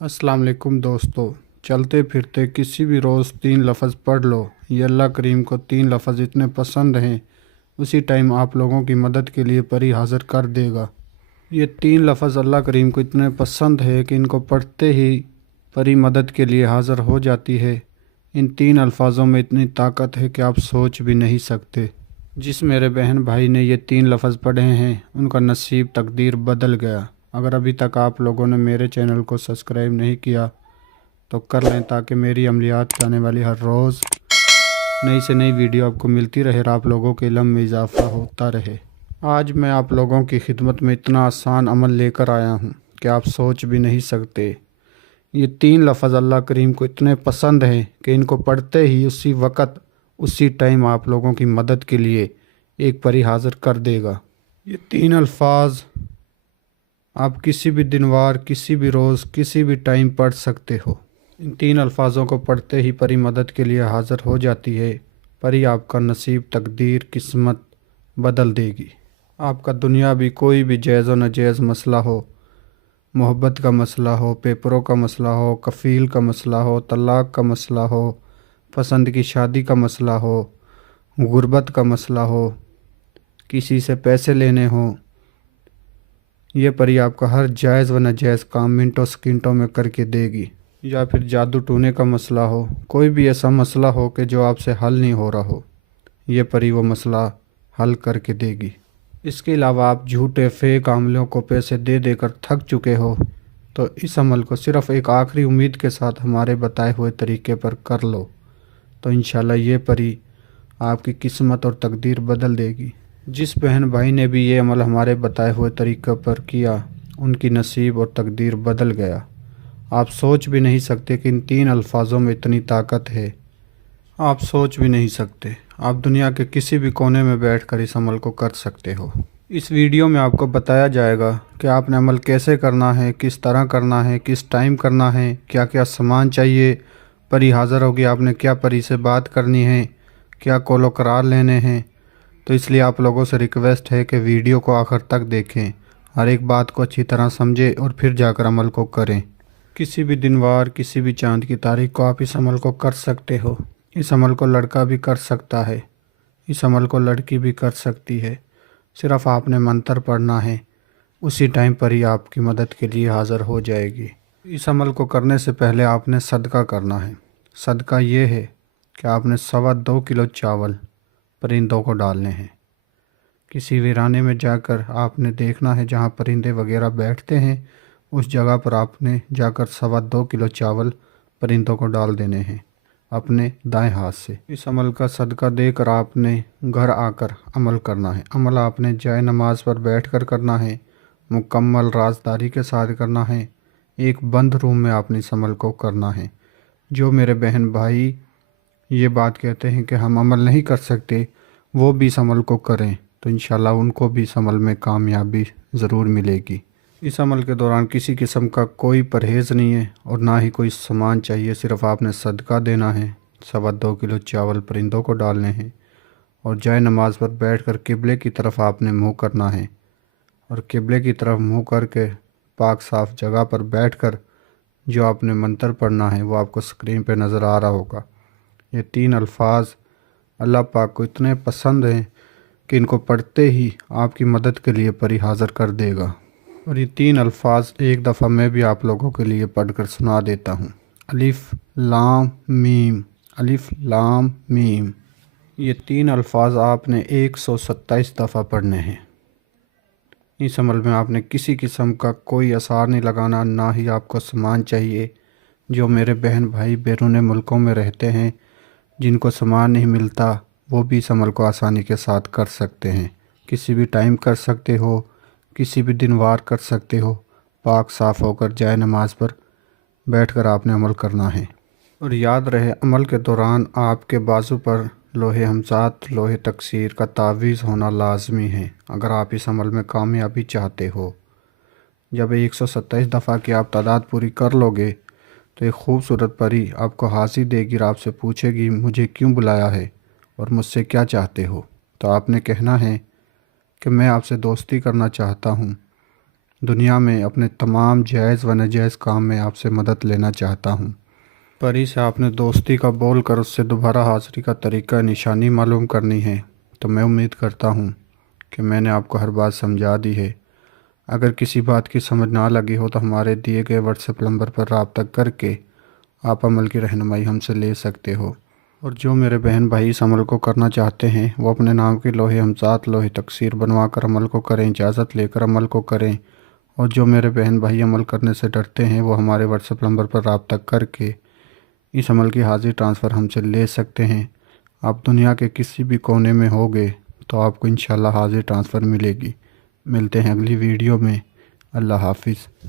अस्सलाम वालेकुम दोस्तों। चलते फिरते किसी भी रोज़ 3 लफ्ज़ पढ़ लो। ये अल्लाह करीम को 3 लफ्ज़ इतने पसंद हैं, उसी टाइम आप लोगों की मदद के लिए परी हाज़िर कर देगा। ये 3 लफ्ज़ अल्लाह करीम को इतने पसंद है कि इनको पढ़ते ही परी मदद के लिए हाज़िर हो जाती है। इन 3 अल्फाज़ों में इतनी ताकत है कि आप सोच भी नहीं सकते। जिस मेरे बहन भाई ने ये 3 लफ्ज़ पढ़े हैं उनका नसीब तकदीर बदल गया। अगर अभी तक आप लोगों ने मेरे चैनल को सब्सक्राइब नहीं किया तो कर लें, ताकि मेरी अमलियात पे आने वाली हर रोज़ नई से नई वीडियो आपको मिलती रहे और आप लोगों के इल्म में इजाफ़ा होता रहे। आज मैं आप लोगों की खिदमत में इतना आसान अमल लेकर आया हूँ कि आप सोच भी नहीं सकते। ये 3 लफ्ज़ अल्लाह करीम को इतने पसंद हैं कि इनको पढ़ते ही उसी वक़्त उसी टाइम आप लोगों की मदद के लिए एक परी हाज़िर कर देगा। ये 3 अल्फाज आप किसी भी दिन वार, किसी भी रोज़, किसी भी टाइम पढ़ सकते हो। इन 3 अल्फाजों को पढ़ते ही परी मदद के लिए हाज़िर हो जाती है। परी आपका नसीब, तकदीर, किस्मत बदल देगी। आपका दुनिया भी कोई भी जायज़ व नाजायज़ मसला हो, मोहब्बत का मसला हो, पेपरों का मसला हो, कफ़ील का मसला हो, तलाक़ का मसला हो, पसंद की शादी का मसला हो, गुर्बत का मसला हो, किसी से पैसे लेने हों, ये परी आपका हर जायज़ व नाजायज़ काम मिनटों सेकंडों में करके देगी। या फिर जादू टूने का मसला हो, कोई भी ऐसा मसला हो कि जो आपसे हल नहीं हो रहा हो, ये परी वो मसला हल करके देगी। इसके अलावा आप झूठे फेक आमलों को पैसे दे देकर थक चुके हो तो इस अमल को सिर्फ़ एक आखिरी उम्मीद के साथ हमारे बताए हुए तरीके पर कर लो, तो इंशाल्लाह ये परी आपकी किस्मत और तकदीर बदल देगी। जिस बहन भाई ने भी ये अमल हमारे बताए हुए तरीक़े पर किया, उनकी नसीब और तकदीर बदल गया। आप सोच भी नहीं सकते कि इन 3 अल्फाजों में इतनी ताकत है। आप सोच भी नहीं सकते। आप दुनिया के किसी भी कोने में बैठकर इस अमल को कर सकते हो। इस वीडियो में आपको बताया जाएगा कि आपने अमल कैसे करना है, किस तरह करना है, किस टाइम करना है, क्या क्या सामान चाहिए, परी हाज़िर होगी, आपने क्या परी से बात करनी है, क्या कॉलो करार लेने हैं। तो इसलिए आप लोगों से रिक्वेस्ट है कि वीडियो को आखिर तक देखें, हर एक बात को अच्छी तरह समझें और फिर जाकर अमल को करें। किसी भी दिन वार, किसी भी चाँद की तारीख को आप इस अमल को कर सकते हो। इस अमल को लड़का भी कर सकता है, इस अमल को लड़की भी कर सकती है। सिर्फ़ आपने मंत्र पढ़ना है, उसी टाइम पर ही आपकी मदद के लिए हाज़िर हो जाएगी। इस अमल को करने से पहले आपने सदका करना है। सदका ये है कि आपने 2.25 किलो चावल परिंदों को डालने हैं। किसी वीराने में जाकर आपने देखना है जहाँ परिंदे वगैरह बैठते हैं, उस जगह पर आपने जाकर 2.25 किलो चावल परिंदों को डाल देने हैं अपने दाएं हाथ से। इस अमल का सदका देकर आपने घर आकर अमल करना है। अमल आपने जाए नमाज पर बैठकर करना है, मुकम्मल राजदारी के साथ करना है। एक बंद रूम में आपने इस अमल को करना है। जो मेरे बहन भाई ये बात कहते हैं कि हम अमल नहीं कर सकते, वो भी इस अमल को करें तो इंशाल्लाह उनको भी इस अमल में कामयाबी ज़रूर मिलेगी। इस अमल के दौरान किसी किस्म का कोई परहेज़ नहीं है और ना ही कोई सामान चाहिए। सिर्फ़ आपने सदका देना है, 2.25 किलो चावल परिंदों को डालने हैं और जाए नमाज पर बैठकर किबले की तरफ आपने मुँह करना है और किबले की तरफ मुँह करके पाक साफ़ जगह पर बैठकर जो आपने मंत्र पढ़ना है वो आपको स्क्रीन पर नज़र आ रहा होगा। ये 3 अल्फाज अल्लाह पाक को इतने पसंद हैं कि इनको पढ़ते ही आपकी मदद के लिए परी हाज़िर कर देगा। और ये 3 अल्फाज एक दफ़ा मैं भी आप लोगों के लिए पढ़कर सुना देता हूँ। अलिफ़ लाम मीम, अलिफ़ लाम मीम। ये 3 अल्फाज आपने 127 दफ़ा पढ़ने हैं। इस अमल में आपने किसी किस्म का कोई असर नहीं लगाना, ना ही आपको सामान चाहिए। जो मेरे बहन भाई बैरून मुल्कों में रहते हैं, जिनको सामान नहीं मिलता, वो भी इस अमल को आसानी के साथ कर सकते हैं। किसी भी टाइम कर सकते हो, किसी भी दिन वार कर सकते हो। पाक साफ़ होकर जाए नमाज पर बैठकर आपने अमल करना है। और याद रहे, अमल के दौरान आपके बाजू पर लोहे हमजात, लोहे तकसीर का तावीज़ होना लाजमी है अगर आप इस अमल में कामयाबी चाहते हो। जब 127 दफ़ा की आप तादाद पूरी कर लोगे तो एक ख़ूबसूरत परी आपको हाज़िर देगी और आपसे पूछेगी मुझे क्यों बुलाया है और मुझसे क्या चाहते हो। तो आपने कहना है कि मैं आपसे दोस्ती करना चाहता हूँ دنیا میں اپنے تمام جائز و ناجائز کام میں آپ سے مدد لینا چاہتا ہوں۔ پری سے آپ نے دوستی کا بول کر اس سے دوبارہ حاضری کا طریقہ نشانی معلوم کرنی ہے، تو میں امید کرتا ہوں کہ میں نے آپ کو ہر بات سمجھا دی ہے۔ اگر کسی بات کی سمجھ نہ لگی ہو تو ہمارے دیے گئے واٹس ایپ نمبر پر رابطہ کر کے آپ عمل کی رہنمائی ہم سے لے سکتے ہو۔ اور جو میرے بہن بھائی اس عمل کو کرنا چاہتے ہیں وہ اپنے نام کی لوح ہمزات لوح تکثیر بنوا کر عمل کو کریں، اجازت لے کر عمل کو کریں۔ اور جو میرے بہن بھائی عمل کرنے سے ڈرتے ہیں وہ ہمارے واٹس ایپ نمبر پر رابطہ کر کے اس عمل کی حاضری ٹرانسفر ہم سے لے سکتے ہیں۔ آپ دنیا کے کسی بھی کونے میں ہوگے تو آپ کو انشاءاللہ حاضری ٹرانسفر ملے گی۔ ملتے ہیں اگلی ویڈیو میں۔ اللہ حافظ۔